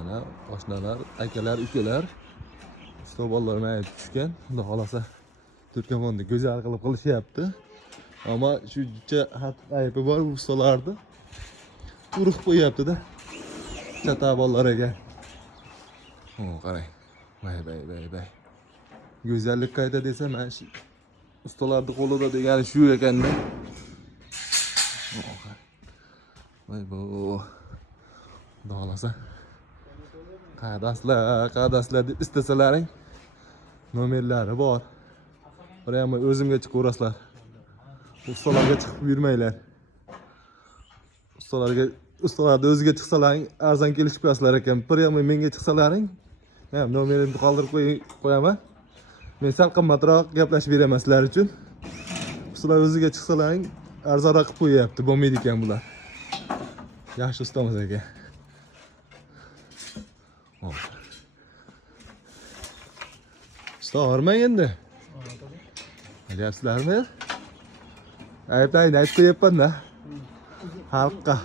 Ana oshnalar, akalar, ukalar. Ustobollar menga tushgan. Xudo xolasa Turkmonda go'zal qilib qilishyapti. Ammo shuncha aybi bor bu ustolarni. Urib qo'yapti-da. Chata bolalar ekan. Qarang. Vay. Go'zallik qayda desa, men shu ustalarning qo'lida degani shu ekanda. Vay bu. Xudo xolasa. Qadaslar deb istasalaring nomerlari bor. Prямо o'zimga chiqaverasizlar. Ustalarga chiqib yurmanglar. Ustalarga o'ziga chiqsalaring arzon kelishib qo'yasizlar ekan. Prямо menga chiqsalaring, men nomerimni qoldirib qo'yaman. Men sal qimmatroq gaplashib beraman sizlar uchun. Ustolar o'ziga chiqsalaring arzonroq qilib qo'yapti. Bo'lmaydi ekan bular. Yaxshi ustamiz ekan. Usta hormang endi. Aytyapsizlarmi? Aytib qo'yapman-da. Xalqqa